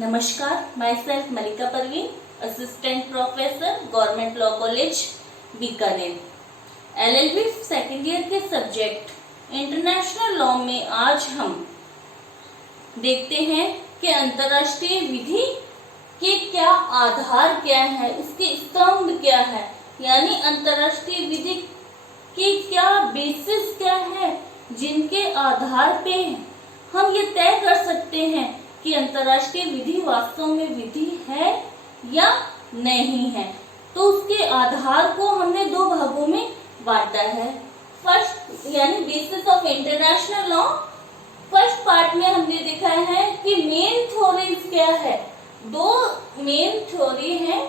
नमस्कार, myself Malika Parveen, assistant professor, government law college Bikaner. LLB second year के subject international law में आज हम देखते हैं कि अंतर्राष्ट्रीय विधि के क्या आधार क्या है, उसके स्तंभ क्या है, यानी अंतर्राष्ट्रीय विधि के क्या बेसिस क्या है, जिनके आधार पे हम ये तय कर सकते हैं कि अंतर्राष्ट्रीय विधि वास्तव में विधि है या नहीं है। तो उसके आधार को हमने दो भागों में बांटा है। फर्स्ट यानी basis of international law, first part में हमने देखा है कि मेन थ्योरीज क्या है। दो मेन थ्योरी है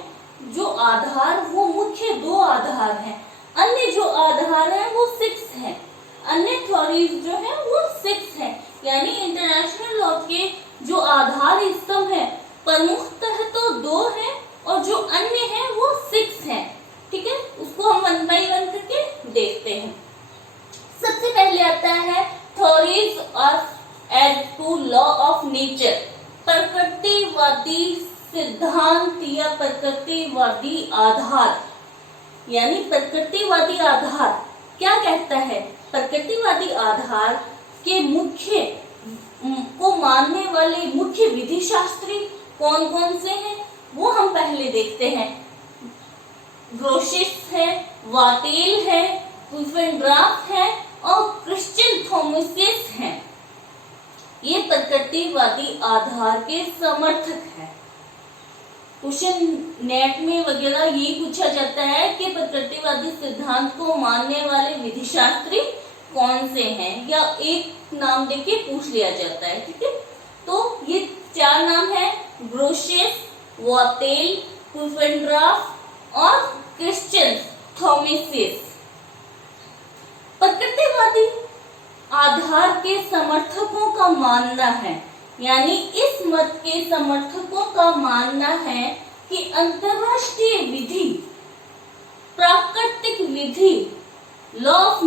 जो आधार, वो मुख्य दो आधार हैं। अन्य जो आधार है वो 6 है। अन्य थ्योरीज जो है वो 6 है, यानी इंटरनेशनल लॉ के जो आधार स्तंभ है प्रमुखतः तो 2 है और जो अन्य है वो 6 है। ठीक है, उसको हम 1 by 1 करके देखते हैं। सबसे पहले आता है theories of age to law of nature, प्रकृतिवादी सिद्धांत या प्रकृतिवादी आधार। यानी प्रकृतिवादी आधार क्या कहता है? प्रकृतिवादी आधार के मुख्य को मानने वाले मुख्य विधि शास्त्री कौन कौन से हैं वो हम पहले देखते हैं। ग्रोशियस है, वाटेल है, वुइफेनड्राफ है और क्रिश्चियन थॉमसियस हैं। ये प्रकृतिवादी आधार के समर्थक हैं। क्वेश्चन नेट में वगैरह ये पूछा जाता है कि प्रकृतिवादी सिद्धांत को मानने वाले विधि शास्त्री कौन से हैं, या एक नाम देके पूछ लिया जाता है। ठीक है, तो ये 4 नाम है: ग्रोशियस, वाटेल, वुइफेनड्राफ और क्रिश्चियन थॉमसियस। प्रकृतिवादी आधार के समर्थकों का मानना है, यानी इस मत के समर्थकों का मानना है कि अंतरराष्ट्रीय विधि प्राकृतिक विधि, लॉ ऑफ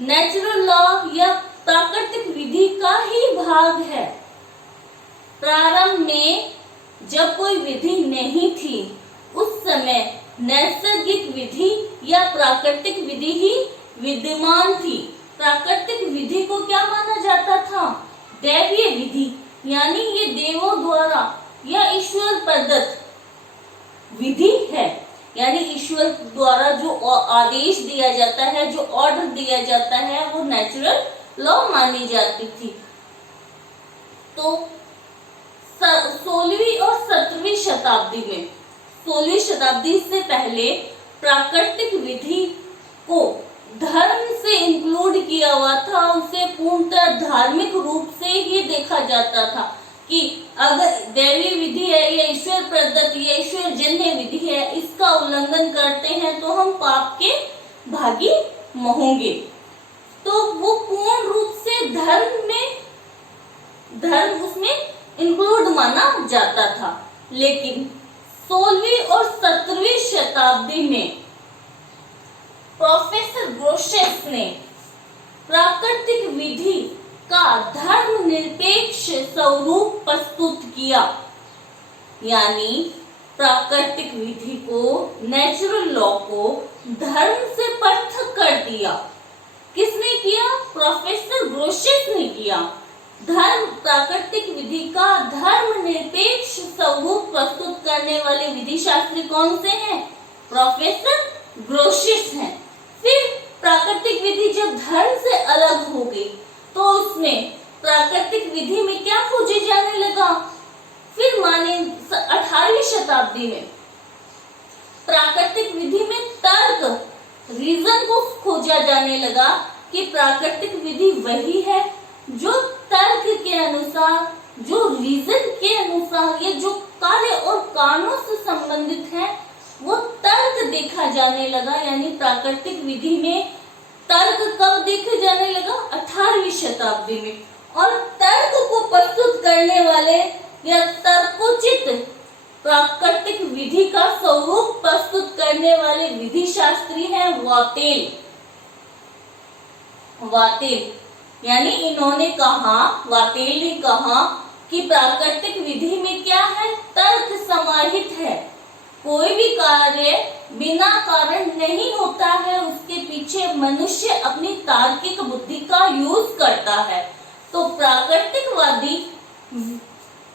नेचुरल लॉ या प्राकृतिक विधि का ही भाग है। प्रारंभ में जब कोई विधि नहीं थी उस समय नैसर्गिक विधि या प्राकृतिक विधि ही विद्यमान थी। प्राकृतिक विधि को क्या माना जाता था? दैवीय विधि, यानी ये देवों द्वारा या ईश्वर प्रदत्त विधि है, यानी ईश्वर द्वारा जो आदेश दिया जाता है, जो ऑर्डर दिया जाता है, वो नेचुरल लॉ मानी जाती थी। तो 16वीं और 17वीं शताब्दी में, 16वीं शताब्दी से पहले प्राकृतिक विधि को धर्म से इंक्लूड किया हुआ था। उसे पूर्णतः धार्मिक रूप से ही देखा जाता था कि अगर दैवीय विधि है या ईश्वर प्रदत्त या ईश्वर जन्य विधि है, इसका उल्लंघन करते हैं तो हम पाप के भागी होंगे। तो वो पूर्ण रूप से धर्म उसमें इंक्लूड माना जाता था। लेकिन 16वीं और 17वीं शताब्दी में प्रोफेसर ग्रोशियस ने प्राकृतिक विधि का धर्मनिरपेक्ष स्वरूप प्रस्तुत किया, यानी प्राकृतिक विधि को, नेचुरल लॉ को धर्म से पृथक कर दिया। किसने किया? प्रोफेसर ग्रोशियस ने किया। प्राकृतिक विधि का धर्मनिरपेक्ष स्वरूप प्रस्तुत करने वाले विधि शास्त्री कौन से हैं? प्रोफेसर ग्रोशियस हैं। फिर प्राकृतिक विधि जब धर्म से अलग हो गई तो उसमें प्राकृतिक विधि में क्या खोजे जाने लगा? फिर माने 18वीं शताब्दी में प्राकृतिक विधि में तर्क, रीजन को खोजा जाने लगा कि प्राकृतिक विधि वही है जो तर्क के अनुसार, जो रीजन के अनुसार, ये जो कार्य और कारणों से संबंधित है वो तर्क देखा जाने लगा। यानी प्राकृतिक विधि में तर्क कब देखे जाने लगा? 18वीं शताब्दी में। और तर्क को प्रस्तुत करने वाले या तर्कोचित प्राकृतिक विधि का स्वरूप प्रस्तुत करने वाले विधि शास्त्री हैं वाटेल। यानी इन्होंने कहा, वाटेल ने कहा कि प्राकृतिक विधि में क्या है, तर्क समाहित है। कोई भी कार्य बिना कारण नहीं होता है, उसके पीछे मनुष्य अपनी तार्किक बुद्धि का यूज करता है। तो प्राकृतिकवादी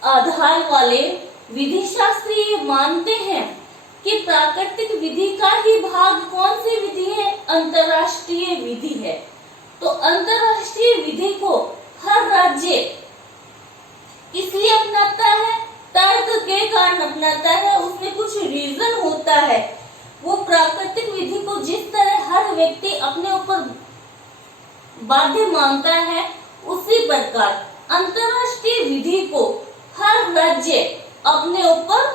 आधार वाले विधि शास्त्री ये मानते हैं कि प्राकृतिक विधि का ही भाग कौन सी विधि है, अंतरराष्ट्रीय विधि है। तो अंतरराष्ट्रीय विधि को हर राज्य इसलिए अपनाता है, तर्क के कारण अपनाता है, उसमें कुछ रीजन होता है। वो प्राकृतिक विधि को जिस तरह हर व्यक्ति अपने ऊपर बाध्य मानता है, उसी प्रकार अंतरराष्ट्रीय विधि को हर राज्य अपने ऊपर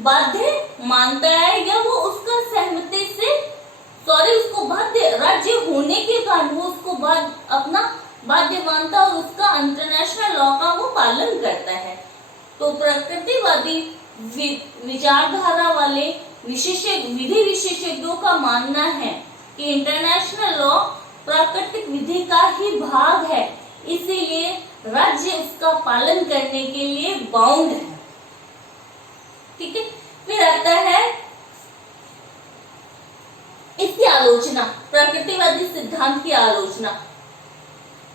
बाध्य मानता है, या वो उसका सहमति से उसको बाध्य राज्य होने के कारण वो उसको अपना बाध्य मानता है और उसका इंटरनेशनल लॉ का वो पालन करता है। तो प्रकृतिवादी विचारधारा वाले विधि विशेषज्ञों का मानना है कि इंटरनेशनल लॉ प्राकृतिक विधि का ही भाग है, इसीलिए राज्य उसका पालन करने के लिए बाउंड है। ठीक है, फिर आता है इसकी आलोचना, प्रकृतिवादी सिद्धांत की आलोचना।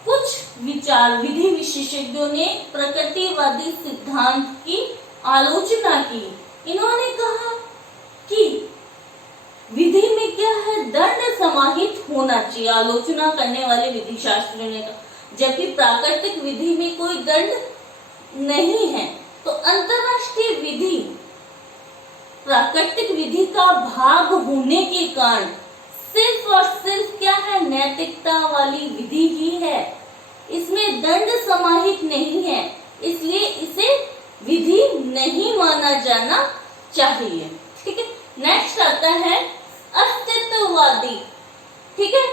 कुछ विधि विशेषज्ञों ने प्रकृतिवादी सिद्धांत की आलोचना की। इन्होंने कहा कि विधि में क्या है, दंड समाहित होना चाहिए। आलोचना करने वाले विधि शास्त्रियों ने कहा, जबकि प्राकृतिक विधि में कोई दंड नहीं है, तो अंतरराष्ट्रीय विधि प्राकृतिक विधि का भाग होने के कारण सिर्फ और सिर्फ क्या है, नैतिकता वाली विधि ही है। इसमें दंड समाहित नहीं है, इसलिए इसे विधि नहीं माना जाना चाहिए। ठीक है, नेक्स्ट आता है अस्तित्ववादी। ठीक है,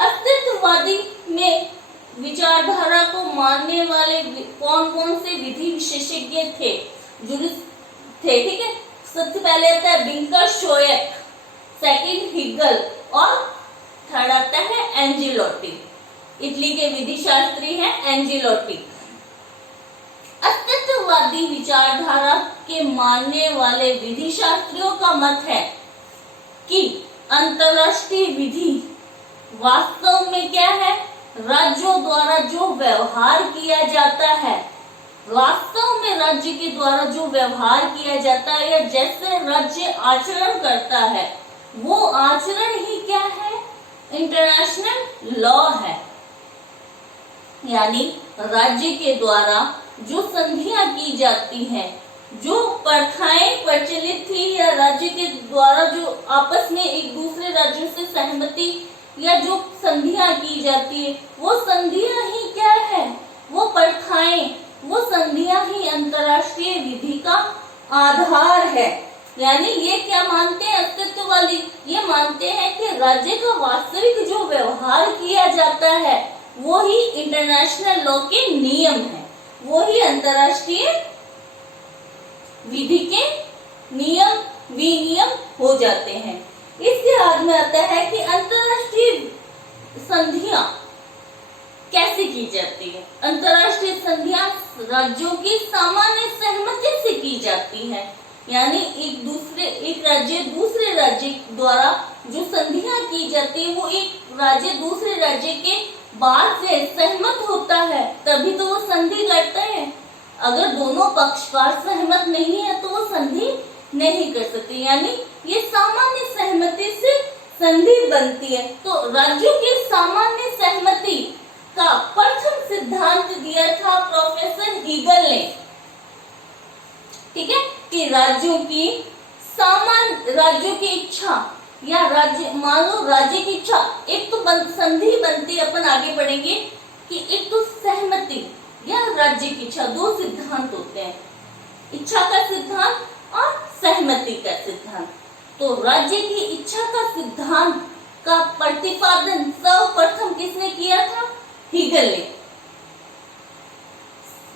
अस्तित्ववादी में विचारधारा को मानने वाले कौन कौन से विधि विशेषज्ञ थे, ठीक है। सबसे पहले आता है बिंकर शोयक, सेकंड हिगल और थर्ड आता है एंजिलोटी। इटली के विधि शास्त्री हैं एंजिलोटी। अस्तित्ववादी विचारधारा के मानने वाले विधि शास्त्रियों का मत है कि अंतरराष्ट्रीय विधि वास्तव में क्या है, राज्यों द्वारा जो व्यवहार किया जाता है, वास्तव में राज्य के द्वारा जो व्यवहार किया जाता है या जैसे राज्य आचरण करता है, वो आचरण ही क्या है, इंटरनेशनल लॉ है। यानी राज्य के द्वारा जो संधियां की जाती हैं, जो प्रथाएं प्रचलित थी, या राज्य के द्वारा जो आपस में एक दूसरे राज्यों से सहमति या जो संधियां की जाती है, वो संधियां ही क्या है, वो प्रथाएं, वो संधियां ही अंतरराष्ट्रीय विधि का आधार है। यानी ये क्या मानते हैं अस्तित्व वाली, ये मानते हैं कि राज्य का वास्तविक जो व्यवहार किया जाता है वो ही इंटरनेशनल लॉ के नियम है, वो ही अंतरराष्ट्रीय विधि के नियम विनियम हो जाते हैं। इसके बाद में आता है कि अंतरराष्ट्रीय संधियां कैसे की जाती है। अंतरराष्ट्रीय संधियां राज्यों की सामान्य सहमति से की जाती है, यानी एक राज्य दूसरे राज्य द्वारा जो संधियां की जाती है, वो एक राज्य दूसरे राज्य के बात से सहमत होता है, तभी तो वो संधि करते हैं। अगर दोनों पक्षकार सहमत नहीं है तो वो संधि नहीं कर सकते, यानी ये सामान्य सहमति से संधि बनती है। तो राज्यों की सामान्य सहमति का प्रथम सिद्धांत दिया था प्रोफेसर हीगल ने। ठीक है, कि राज्यों की इच्छा या राज्य, मान लो राज्य की इच्छा, एक तो संधि बनती, अपन आगे बढ़ेंगे कि एक तो सहमति या राज्य की इच्छा, दो सिद्धांत होते हैं, इच्छा का सिद्धांत और सहमति का सिद्धांत। तो राज्य की इच्छा का सिद्धांत का प्रतिपादन सर्वप्रथम किसने किया था, हीगल ने।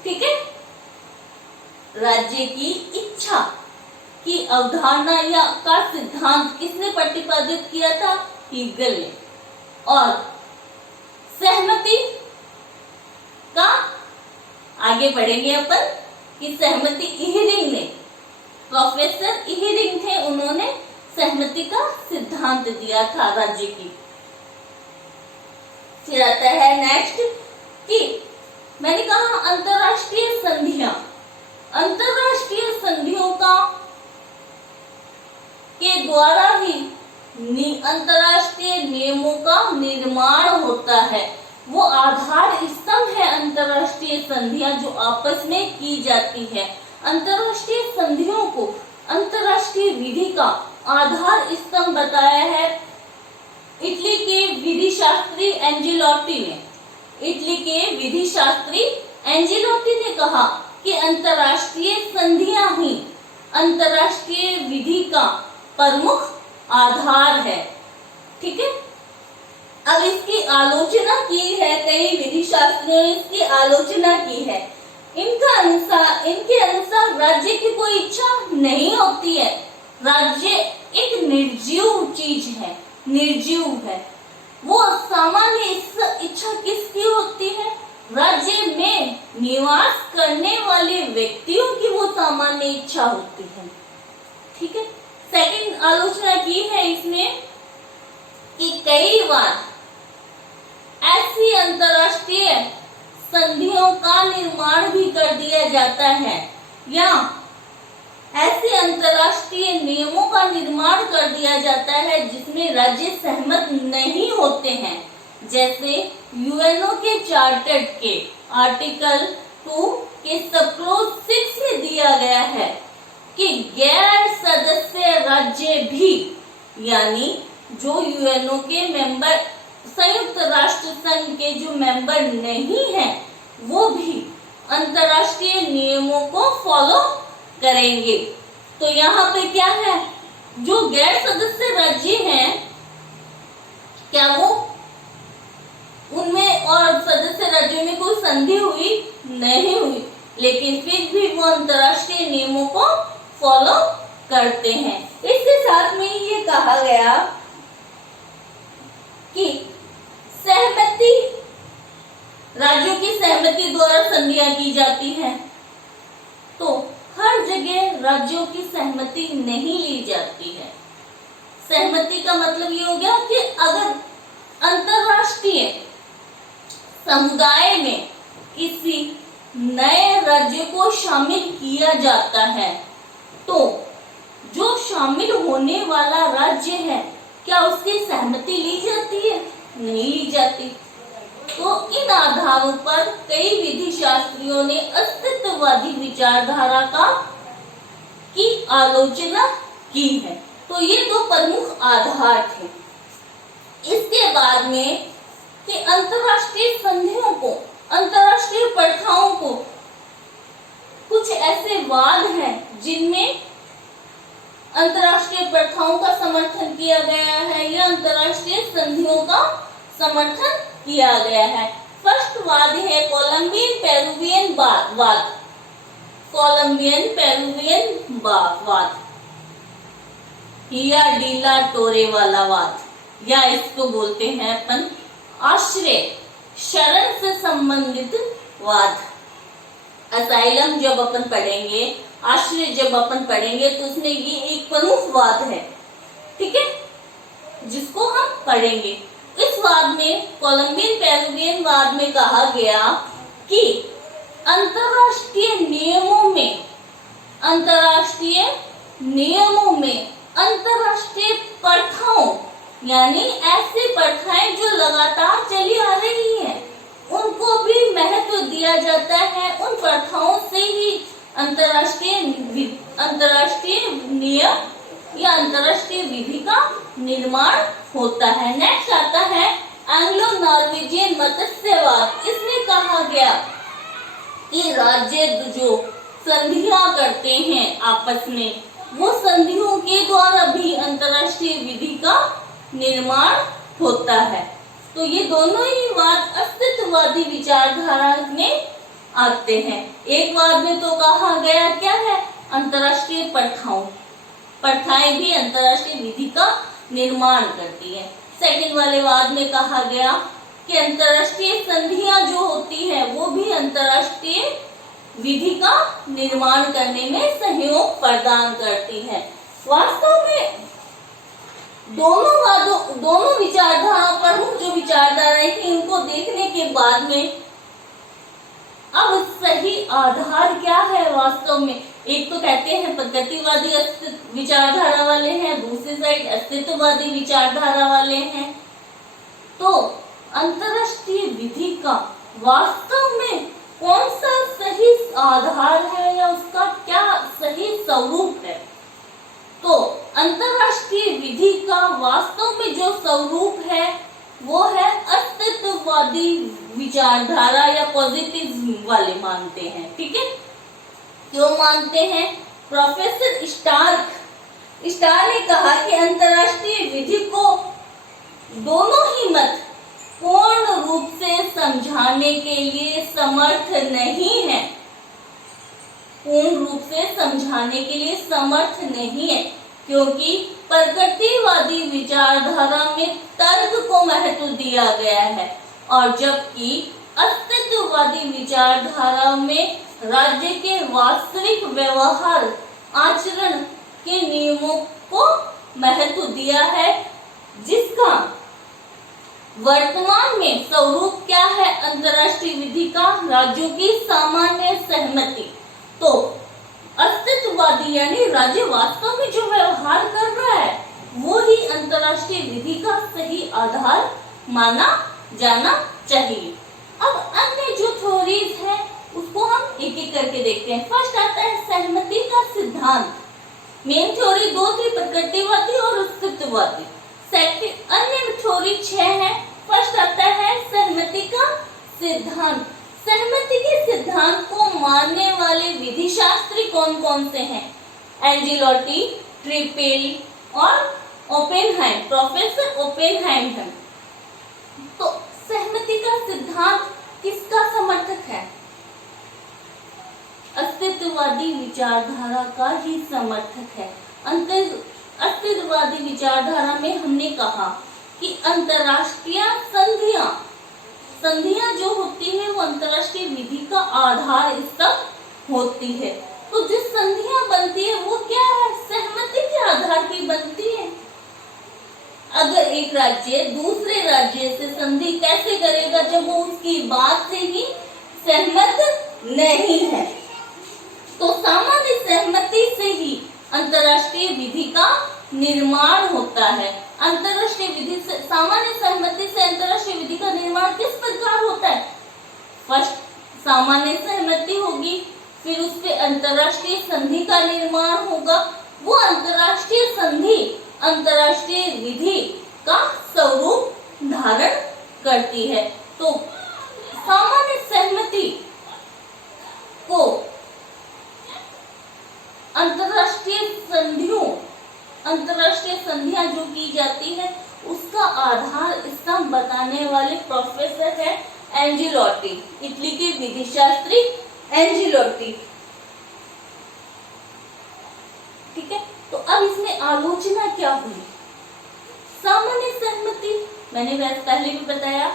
ठीक है, राज्य की इच्छा की अवधारणा या का सिद्धांत किसने प्रतिपादित किया था, हीगल ने। और सहमति का आगे बढ़ेंगे अपन कि सहमति इहिरिंग ने, प्रोफेसर इहिरिंग थे, उन्होंने सहमति का सिद्धांत दिया था राज्य की। फिर आता है नेक्स्ट कि मैंने कहा अंतरराष्ट्रीय संधियां, अंतरराष्ट्रीय संधियों का के द्वारा ही अंतरराष्ट्रीय नियमों का निर्माण होता है। वो आधार स्तंभ है अंतरराष्ट्रीय संधियां जो आपस में की जाती है। अंतरराष्ट्रीय संधियों को अंतरराष्ट्रीय विधि का आधार स्तंभ बताया है इटली के विधि शास्त्री एंजेलोटी ने। इटली के विधि शास्त्री एंजेलोटी ने कहा कि अंतरराष्ट्रीय संधियां ही अंतरराष्ट्रीय विधि का प्रमुख आधार है। ठीक है, अब इसकी आलोचना की है, कई विधि शास्त्रियों ने इसकी आलोचना की है। इनके अनुसार राज्य की कोई इच्छा नहीं होती है। राज्य एक निर्जीव चीज है, निर्जीव है। वो सामान्य इच्छा किसकी होती है? राज्य में निवास करने वाले व्यक्तियों की वो सामान्य इच्छा होती है। ठीक है, सेकंड आलोचना की है इसमें कि कई बार ऐसी अंतरराष्ट्रीय संधियों का निर्माण भी कर दिया जाता है या ऐसे अंतरराष्ट्रीय नियमों का निर्माण कर दिया जाता है जिसमें राज्य सहमत नहीं होते हैं। जैसे यूएनओ के चार्टर के आर्टिकल 2 के सबक्लोज 6 में दिया गया है कि गैर सदस्य राज्य भी, यानी जो यूएनओ के मेंबर, संयुक्त राष्ट्र संघ के जो मेंबर नहीं हैं, वो भी अंतरराष्ट्रीय नियमों को फॉलो करेंगे। तो यहाँ पे क्या है, जो गैर सदस्य राज्य हैं, क्या वो उनमें और सदस्य राज्यों में कोई संधि हुई? नहीं हुई, लेकिन फिर भी वो अंतरराष्ट्रीय नियमों को फॉलो करते हैं। इसके साथ में ये कहा गया कि सहमति, राज्यों की सहमति द्वारा संधियां की जाती हैं, तो हर जगह राज्यों की सहमति नहीं ली जाती है। सहमति का मतलब ये हो गया कि अगर अंतरराष्ट्रीय समुदाय में किसी नए राज्य को शामिल किया जाता है, तो जो शामिल होने वाला राज्य है, क्या उसकी सहमति ली जाती है? नहीं ली जाती। तो इन आधारों पर कई विधि शास्त्रियों ने अस्तित्ववादी विचारधारा की आलोचना की है। तो ये दो प्रमुख आधार थे। इसके बाद में कि अंतरराष्ट्रीय संधियों को, अंतरराष्ट्रीय प्रथाओं को, कुछ ऐसे वाद हैं जिनमें अंतरराष्ट्रीय प्रथाओं का समर्थन किया गया है या अंतरराष्ट्रीय संधियों का समर्थन किया गया है। फर्स्ट वाद है कोलंबियन पेरुवियन वाद, कोलंबियन पेरुवियन वाद या डीला टोरे वाला वाद, या इसको बोलते हैं अपन आश्रय शरण से संबंधित वाद। असाइलम जब अपन पढ़ेंगे, आश्रय जब अपन पढ़ेंगे, तो उसमें ये एक प्रमुख वाद है। ठीक है, जिसको हम पढ़ेंगे। इस वाद में, कोलंबियन पेरुवियन वाद में कहा गया कि अंतरराष्ट्रीय नियमों में, अंतरराष्ट्रीय प्रथाओं, यानी ऐसी प्रथाएं जो लगातार चली आ रही हैं, उनको भी महत्व दिया जाता है। उन प्रथाओं से ही अंतरराष्ट्रीय नियम या अंतरराष्ट्रीय विधि का निर्माण होता है। नेक्स्ट आता है एंग्लो नॉर्वेजियन मत्स्यवाद। इसमें कहा गया कि राज्य जो संधियां करते हैं आपस में, वो संधियों के द्वारा भी अंतरराष्ट्रीय विधि का निर्माण होता है। तो ये दोनों ही वाद अस्तित्ववादी विचारधारा में आते हैं। एक वाद में तो कहा गया क्या है, अंतरराष्ट्रीय प्रथाएं भी अंतरराष्ट्रीय विधि का निर्माण करती है। सेकंड वाले वाद में कहा गया कि अंतरराष्ट्रीय संधियां जो होती है वो भी अंतरराष्ट्रीय विधि का निर्माण करने में सहयोग प्रदान करती है। वास्तव में दोनों विचारधारा प्रमुख जो विचारधाराएं थी इनको देखने के बाद में अब सही आधार क्या है वास्तव में, एक तो कहते हैं प्रगतिवादी विचारधारा वाले हैं, दूसरी साइड अस्तित्ववादी विचारधारा वाले हैं। तो अंतरराष्ट्रीय विधि का वास्तव में कौन सा सही आधार है या उसका क्या सही स्वरूप है? तो अंतरराष्ट्रीय विधि का वास्तव में जो स्वरूप है वो है अस्तित्ववादी विचारधारा या पॉजिटिव वाले मानते हैं। ठीक है, क्यों मानते हैं? प्रोफेसर स्टार ने कहा कि अंतरराष्ट्रीय विधि को दोनों ही मत पूर्ण रूप से समझाने के लिए समर्थ नहीं है, पूर्ण रूप से समझाने के लिए समर्थ नहीं है, क्योंकि प्रगतिवादी विचारधारा में तर्क को महत्व दिया गया है और जबकि अस्तित्ववादी विचारधारा में राज्य के वास्तविक व्यवहार आचरण के नियमों को महत्व दिया है, जिसका वर्तमान में स्वरूप क्या है अंतरराष्ट्रीय विधि का? राज्यों की सामान्य सहमति। तो अस्तित्ववादी यानी राज्य वास्तव में जो व्यवहार कर रहा है वो ही अंतरराष्ट्रीय विधि का सही आधार माना जाना चाहिए। अब अन्य जो थ्योरीज है उसको हम एक एक करके देखते हैं। फर्स्ट आता है सहमति का सिद्धांत। मेन थ्योरी दो थी, प्रगतिवादी और अस्तित्ववादी। सेकंड अन्य थ्योरी 6 है। फर्स्ट आता है सहमति का सिद्धांत। सहमति के सिद्धांत को मानने वाले विधि शास्त्री कौन कौन से हैं? एंजिलोटी, ट्रिपेली और ओपेनहाइम, प्रोफेसर ओपेनहाइम है। तो सहमति का सिद्धांत किसका समर्थक है? अस्तित्ववादी विचारधारा का ही समर्थक है। अस्तित्ववादी विचारधारा में हमने कहा कि अंतरराष्ट्रीय संधियां जो होती है वो अंतरराष्ट्रीय विधि का आधार स्तंभ होती है। तो जो संधियां बनती है वो क्या है? सहमति के आधार पर बनती है। अगर एक राज्य दूसरे राज्य से संधि कैसे करेगा जब वो उसकी बात से ही सहमत नहीं है? तो सामान्य सहमति से ही अंतरराष्ट्रीय विधि का निर्माण होता है। अंतरराष्ट्रीय विधि से सामान्य सहमति से अंतरराष्ट्रीय विधि का निर्माण किस प्रकार होता है? फर्स्ट सामान्य सहमति होगी, फिर उस पे अंतरराष्ट्रीय संधि का निर्माण होगा। वो अंतरराष्ट्रीय संधि अंतरराष्ट्रीय विधि का स्वरूप धारण करती है। तो सामान्य सहमति को अंतरराष्ट्रीय संधियां जो की जाती है उसका आधार स्तंभ बताने वाले प्रोफेसर है एंजिलोटी, इटली के विधि शास्त्री एंजिलोटी। ठीक है, तो अब इसमें आलोचना क्या हुई? सामान्य सहमति, मैंने पहले भी बताया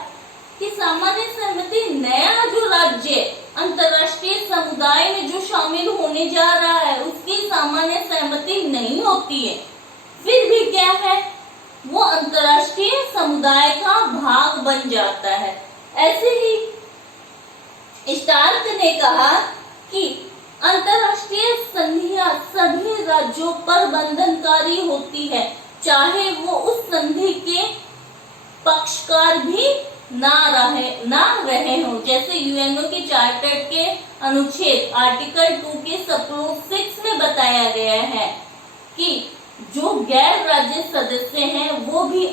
कि सामान्य सहमति नया जो राज्य अंतरराष्ट्रीय समुदाय में जो शामिल होने जा रहा है उसकी सामान्य सहमति नहीं होती है, फिर भी क्या है वो अंतरराष्ट्रीय समुदाय का भाग बन जाता है। ऐसे ही स्टार्क ने कहा कि अंतरराष्ट्रीय संधियां सभी राज्यों पर बंधनकारी होती है, चाहे वो उस संधि के पक्षकार भी ना रहे हो। जैसे यूएनओ के चार्टर के अनुच्छेद आर्टिकल 2 के सबक्लॉज 6 में बताया गया है कि जो गैर राज्य सदस्य हैं वो भी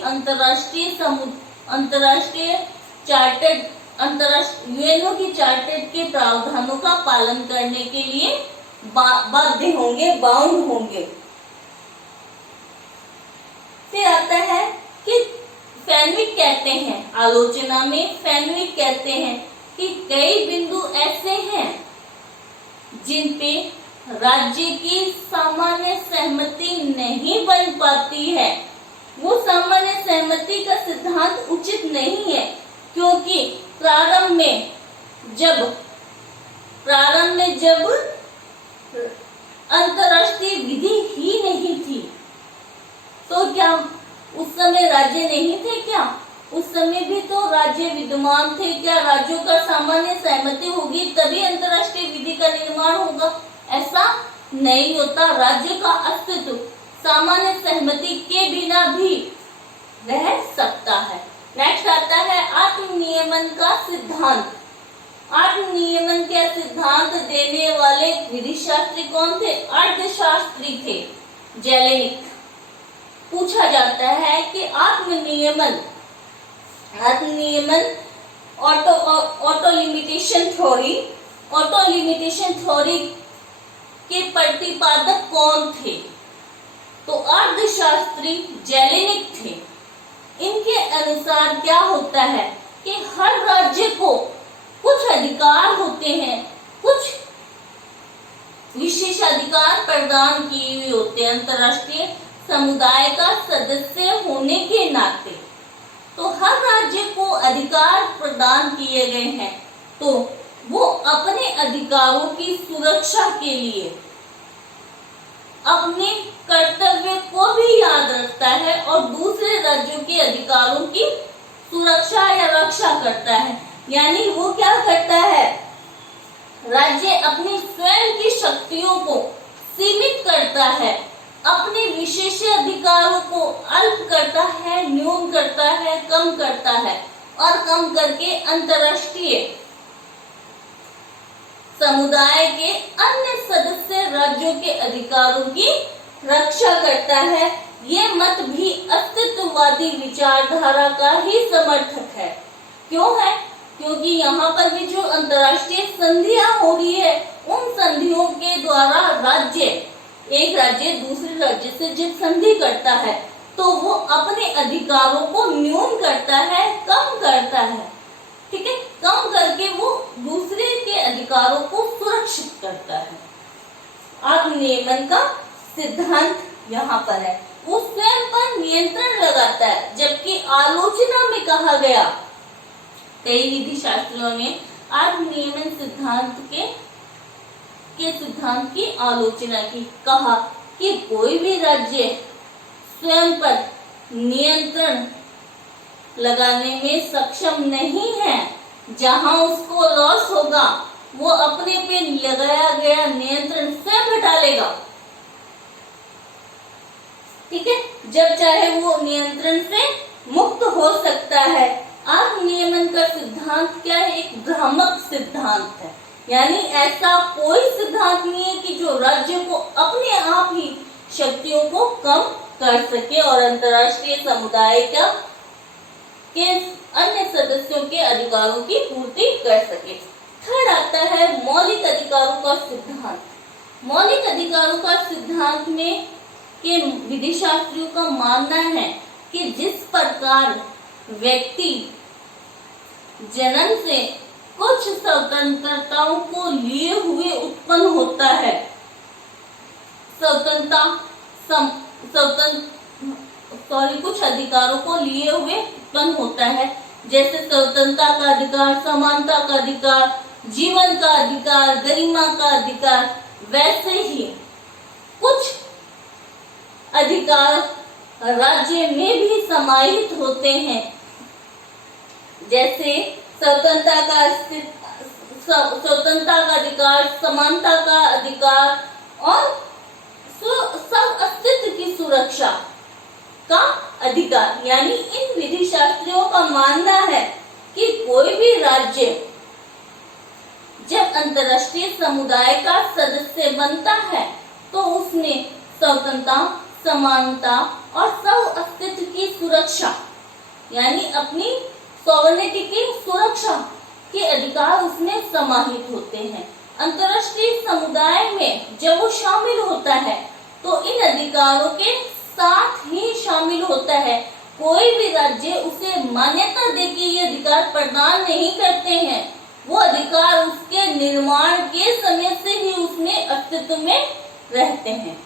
यूएनओ की चार्टर के प्रावधानों का पालन करने के लिए बाध्य होंगे, बाउंड होंगे। फिर आता है कि फैनविक कहते हैं, आलोचना में फैनविक कहते हैं कि कई बिंदु ऐसे हैं जिन पे राज्य की सामान्य सहमति नहीं बन पाती है। वो सामान्य सहमति का सिद्धांत उचित नहीं है, क्योंकि प्रारंभ में समय जब अंतरराष्ट्रीय विधि ही नहीं थी, तो क्या उस समय राज्य नहीं थे क्या? उस समय भी तो राज्य विद्यमान थे। क्या राज्यों का सामान्य सहमति होगी तभी अंतरराष्ट्रीय विधि का निर्माण होगा? ऐसा नहीं होता। राज्य का अस्तित्व सामान्य सहमति के बिना भी रह सकता है। नेक्स्ट आता है आत्मनियमन का सिद्धांत। आत्मनियमन के सिद्धांत देने वाले विधि शास्त्री कौन थे? अर्थशास्त्री थे, जेलेनिक। पूछा जाता है कि आत्मनियमन ऑटो लिमिटेशन थ्योरी के प्रतिपादक कौन थे? तो अर्थशास्त्री जेलेनिक थे। इनके अनुसार क्या होता है कि हर राज्य को कुछ अधिकार होते हैं, कुछ विशेषाधिकार प्रदान किए हुए होते हैं अंतरराष्ट्रीय समुदाय का सदस्य होने के नाते। तो हर राज्य को अधिकार प्रदान किए गए हैं, तो वो अपने अधिकारों की सुरक्षा के लिए अपने कर्तव्य को भी याद रखता है और दूसरे राज्यों के अधिकारों की सुरक्षा या रक्षा करता है। यानी वो क्या करता है? राज्य अपनी स्वयं की शक्तियों को सीमित करता है, अपने विशेष अधिकारों को अल्प करता है, न्यून करता है, कम करता है और कम करके अंतरराष्ट्रीय समुदाय के अन्य सदस्य राज्यों के अधिकारों की रक्षा करता है। ये मत भी अस्तित्ववादी विचारधारा का ही समर्थक है। क्यों है? क्योंकि यहाँ पर भी जो अंतरराष्ट्रीय संधियां हो रही है, उन संधियों के द्वारा एक राज्य दूसरे राज्य से जब संधि करता है तो वो अपने अधिकारों को न्यून करता है, कम करता है। ठीक है, कम करके वो दूसरे के अधिकारों को सुरक्षित करता है। आत्मनियमन का सिद्धांत यहाँ पर है। वो स्वयं पर नियंत्रण लगाता है, जबकि आलोचना में कहा गया, कई विधि शास्त्रियों ने आत्मनियमन सिद्धांत के सिद्धांत की आलोचना की। कहा कि कोई भी राज्य स्वयं पर नियंत्रण लगाने में सक्षम नहीं है। जहां उसको लॉस होगा वो अपने पे लगाया गया नियंत्रण स्वयं हटा लेगा। ठीक है, जब चाहे वो नियंत्रण से मुक्त हो सकता है। आत्मनियमन का सिद्धांत क्या है? एक भ्रामक सिद्धांत है। यानी ऐसा कोई सिद्धांत नहीं है कि जो राज्य को अपने आप ही शक्तियों को कम कर सके और अंतरराष्ट्रीय समुदाय के अन्य सदस्यों के अधिकारों की पूर्ति कर सके। थर्ड आता है मौलिक अधिकारों का सिद्धांत। मौलिक अधिकारों का सिद्धांत में के विधि शास्त्रियों का मानना है कि जिस प्रकार व्यक्ति जन्म से कुछ स्वतंत्रताओं को लिए हुए उत्पन्न होता है, कुछ अधिकारों को लिए हुए उत्पन्न होता है, जैसे स्वतंत्रता का अधिकार, समानता का अधिकार, जीवन का अधिकार, गरिमा का अधिकार। वैसे ही कुछ अधिकार राज्य में भी समाहित होते हैं, जैसे स्वतंत्रता का अधिकार, समानता का अधिकार और सब अस्तित्व की सुरक्षा का अधिकार। यानी इन विधि शास्त्रियों का मानना है कि कोई भी राज्य जब अंतरराष्ट्रीय समुदाय का सदस्य बनता है तो उसमें स्वतंत्रता, समानता और सब अस्तित्व की सुरक्षा यानी अपनी सॉवरेनिटी की सुरक्षा के अधिकार उसमें समाहित होते हैं। अंतरराष्ट्रीय समुदाय में जब वो शामिल होता है तो इन अधिकारों के साथ ही शामिल होता है। कोई भी राज्य उसे मान्यता देके ये अधिकार प्रदान नहीं करते हैं, वो अधिकार उसके निर्माण के समय से ही उसमें अस्तित्व में रहते हैं।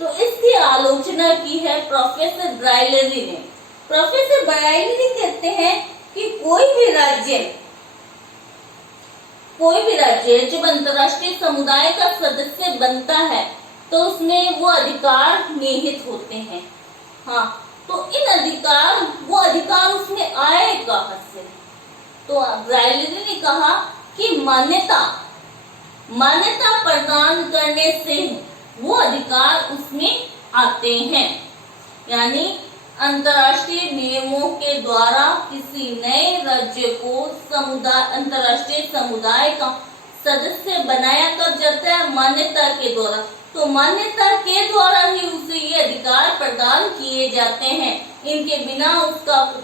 तो इसकी आलोचना की है प्रोफेसर ब्राइलेरी ने। प्रोफेसर ब्राइलेरी कहते हैं कि कोई भी राज्य कोई भी राज्य जब अंतर्राष्ट्रीय समुदाय का सदस्य बनता है तो उसमें वो अधिकार निहित होते हैं। हाँ, तो वो अधिकार उसमें आए कहाँ से? तो ब्राइलरी ने कहा कि मान्यता प्रदान करने से वो अधिकार उसमें आते हैं। यानी अंतर्राष्ट्रीय नियमों के द्वारा किसी नए राज्य को अंतर्राष्ट्रीय समुदाय का सदस्य बनाया कब जाता है? मान्यता के द्वारा। तो मान्यता के द्वारा ही उसे ये अधिकार प्रदान किए जाते हैं। इनके बिना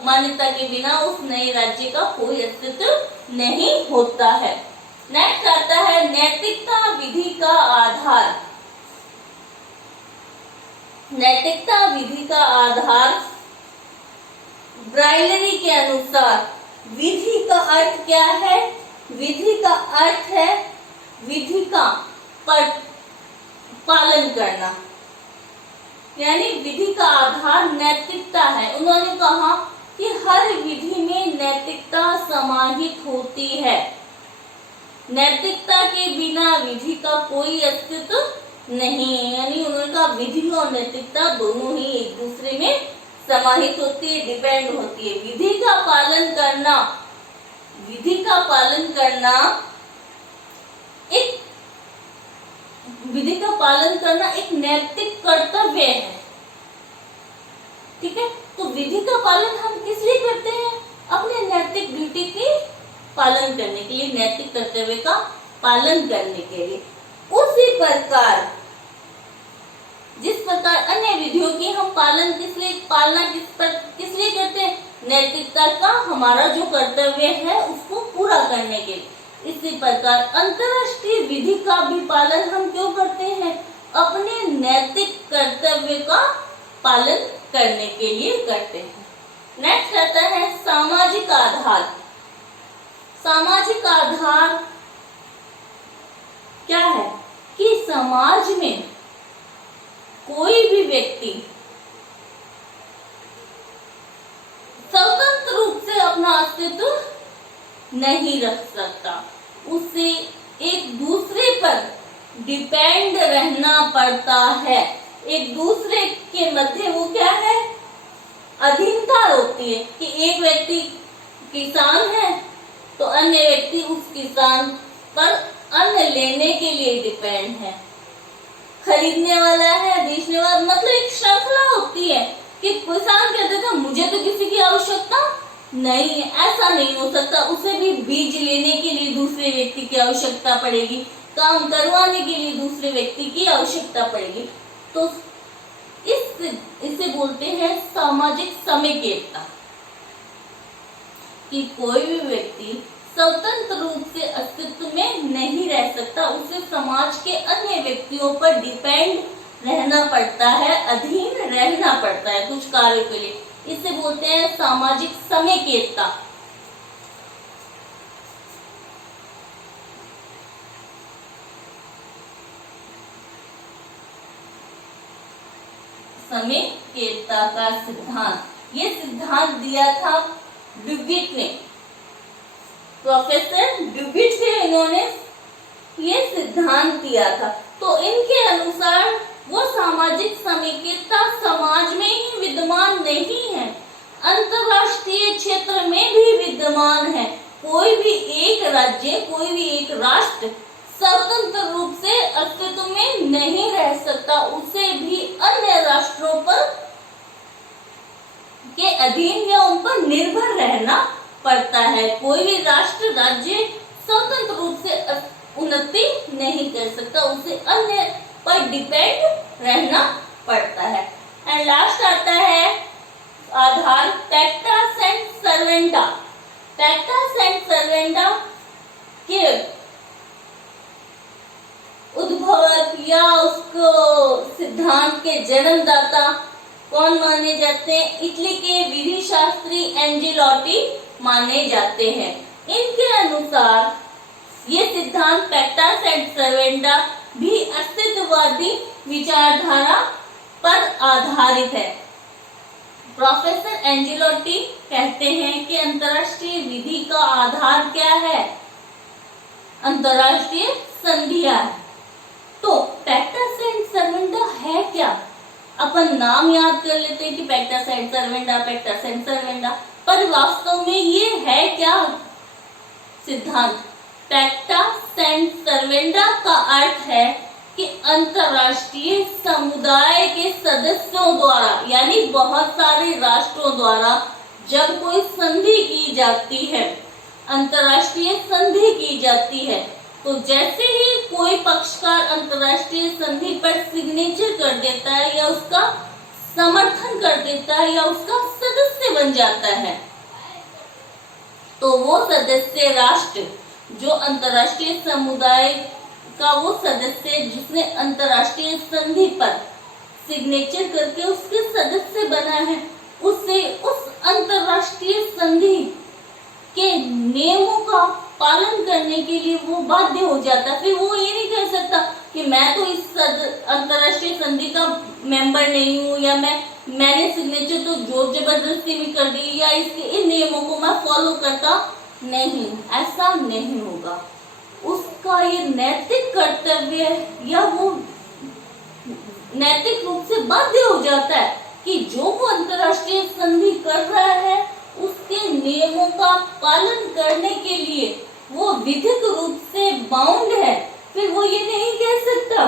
मान्यता के बिना उस नए राज्य का कोई अस्तित्व नहीं होता है। नेक्स्ट आता है नैतिकता विधि का आधार। नैतिकता विधि का आधार ब्राइलरी के अनुसार विधि का अर्थ क्या है? विधि का अर्थ है विधि का पालन करना, यानी विधि का आधार नैतिकता है। उन्होंने कहा कि हर विधि में नैतिकता समाहित होती है। नैतिकता के बिना विधि का कोई अस्तित्व नहीं है। यानी उन्होंने कहा विधि और नैतिकता दोनों ही एक दूसरे में समाहित होती है, डिपेंड होती है। विधि का पालन करना एक नैतिक कर्तव्य है। ठीक है, तो विधि का पालन हम किस लिए करते हैं? अपने नैतिक ड्यूटी के पालन करने के लिए, नैतिक कर्तव्य का पालन करने के लिए। उसी प्रकार जिस प्रकार अन्य विधियों की हम पालना किस लिए करते हैं? नैतिकता का हमारा जो कर्तव्य है उसको पूरा करने के लिए। इसी प्रकार अंतर्राष्ट्रीय विधि का भी पालन हम क्यों करते हैं? अपने नैतिक कर्तव्य का पालन करने के लिए करते हैं। नेक्स्ट आता है सामाजिक आधार। सामाजिक आधार क्या है? कि समाज में कोई भी व्यक्ति स्वतंत्र रूप से अपना अस्तित्व नहीं रख सकता। उसे एक दूसरे पर डिपेंड रहना पड़ता है। एक दूसरे के मध्य वो क्या है? अधीनता होती है कि एक व्यक्ति किसान है तो अन्य व्यक्ति उस किसान पर अन्न लेने के लिए डिपेंड है। खरीदने वाला है, बेचने वाला, मतलब एक श्रृंखला होती है कि किसान कहते थे मुझे तो किसी की आवश्यकता नहीं है। ऐसा नहीं हो सकता। उसे भी बीज लेने के लिए दूसरे व्यक्ति की आवश्यकता पड़ेगी, काम करवाने के लिए दूसरे व्यक्ति की आवश्यकता पड़ेगी। तो इसे बोलते हैं सामाजिक समेकितता, कि कोई भी व्यक्ति स्वतंत्र रूप से अस्तित्व में नहीं रह सकता। उसे समाज के अन्य व्यक्तियों पर डिपेंड रहना पड़ता है, अधीन रहना पड़ता है कुछ कार्यों के लिए। इसे बोलते हैं सामाजिक समेकितता। समेकितता का सिद्धांत, ये सिद्धांत दिया था ड्यूगिट ने, प्रोफेसर ड्यूगिट थे, इन्होंने ये सिद्धांत दिया था। तो इनके अनुसार वो सामाजिक समेकितता समाज में ही विद्यमान नहीं है, अंतरराष्ट्रीय क्षेत्र में भी विद्यमान है। कोई भी एक राज्य, कोई भी एक राष्ट्र स्वतंत्र रूप से अस्तित्व में नहीं रह सकता। उसे भी अन्य राष्ट्रों पर के अधीन या उन पर निर्भर रहना पड़ता है। कोई भी राष्ट्र, राज्य स्वतंत्र रूप से उन्नति नहीं कर सकता, उसे अन्य पर डिपेंड रहना पड़ता है। एंड लास्ट आता है आधार पैक्टा सेंट सर्वेंटा। पैक्टा सेंट सर्वेंटा के उद्भवक या उसको सिद्धांत के जन्मदाता कौन माने जाते हैं? इटली के विधि शास्त्री एंजेलोटी माने जाते हैं। इनके अनुसार ये सिद्धांत पैक्टा सेंट सर्वेंटा भी अस्तित्ववादी विचारधारा पर आधारित है। प्रोफेसर एंजेलोटी कहते हैं कि अंतर्राष्ट्रीय विधि का आधार क्या है? अंतरराष्ट्रीय संधियां है। तो पैक्टा सेंट सर्वेंटा है क्या? अपन नाम याद कर लेते हैं कि पैक्टा सेंट सर्वेंटा, पैक्टा सेंट सर्वेंटा, पर वास्तव में ये है क्या सिद्धांत? पैक्टा सेंट सर्वेंटा का अर्थ है कि अंतरराष्ट्रीय समुदाय के सदस्यों द्वारा, यानी बहुत सारे राष्ट्रों द्वारा जब कोई संधि की जाती है, अंतरराष्ट्रीय संधि की जाती है, तो जैसे ही कोई पक्षकार अंतरराष्ट्रीय संधि पर सिग्नेचर कर देता है या उसका समर्थन कर देता है या उसका सदस्य बन जाता है, तो वो सदस्य राष्ट्र जो अंतरराष्ट्रीय समुदाय का वो सदस्य जिसने अंतरराष्ट्रीय संधि पर सिग्नेचर करके उसके सदस्य बना है, उसे उस अंतरराष्ट्रीय संधि के नियमों का पालन करने के लिए वो बाध्य हो जाता। फिर वो ये नहीं कह सकता कि मैं तो इस अंतरराष्ट्रीय संधि का मेंबर नहीं हूँ, या मैंने सिग्नेचर तो जोर जबरदस्ती में कर दी, या इसके इन नियमों को मैं फॉलो करता नहीं। ऐसा नहीं होगा। उसका ये नैतिक कर्तव्य या वो नैतिक रूप से बाध्य हो जाता है कि जो वो अंतरराष्ट्रीय संधि कर रहा है उसके नियमों का पालन करने के लिए वो विधिक रूप से बाउंड है। फिर वो ये नहीं कह सकता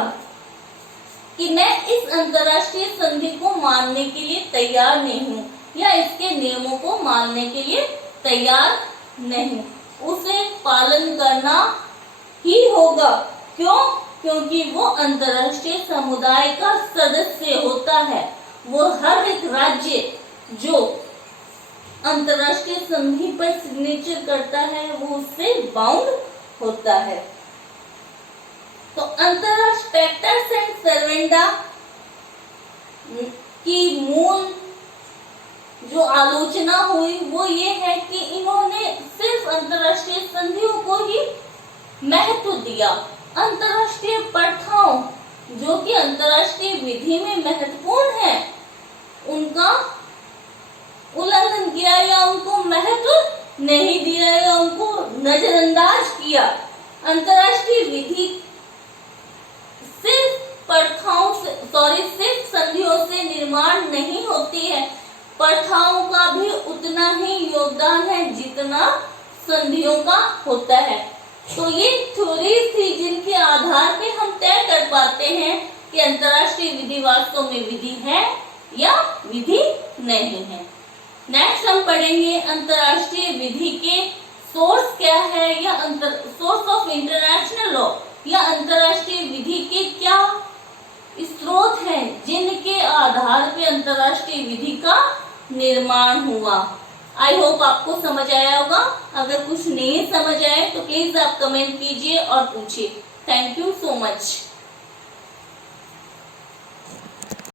कि मैं इस अंतरराष्ट्रीय संधि को मानने के लिए तैयार नहीं हूँ या इसके नियमों को मानने के लिए तैयार नहीं। उसे पालन करना ही होगा। क्यों? क्योंकि वो अंतरराष्ट्रीय समुदाय का सदस्य होता है। वो हर एक राज्य जो अंतरराष्ट्रीय संधि पर सिग्नेचर करता है वो उससे बाउंड होता है। तो अंतरराष्ट्रीय पैक्टा सेंट सर्वेंटा की मूल जो आलोचना हुई वो ये है कि इन्होंने सिर्फ अंतरराष्ट्रीय संधियों को ही महत्व दिया। अंतरराष्ट्रीय प्रथाओं जो कि अंतरराष्ट्रीय विधि में महत्वपूर्ण है उनका उल्लंघन किया या उनको महत्व नहीं दिया या उनको नजरअंदाज किया। अंतरराष्ट्रीय विधि सिर्फ प्रथाओं से सिर्फ संधियों से निर्माण नहीं होती है, प्रथाओं का भी उतना ही योगदान है जितना संधियों का होता है। तो ये थ्योरीज थी जिनके आधार पे हम तय कर पाते हैं कि अंतरराष्ट्रीय विधि वास्तव में विधि है या विधि नहीं है। नेक्स्ट हम पढ़ेंगे अंतरराष्ट्रीय विधि के सोर्स क्या है या सोर्स ऑफ इंटरनेशनल लॉ या अंतरराष्ट्रीय विधि के क्या स्रोत हैं जिनके आधार पे अंतरराष्ट्रीय विधि का निर्माण हुआ। आई होप आपको समझ आया होगा। अगर कुछ नहीं समझ आए तो प्लीज आप कमेंट कीजिए और पूछिए। Thank you so much.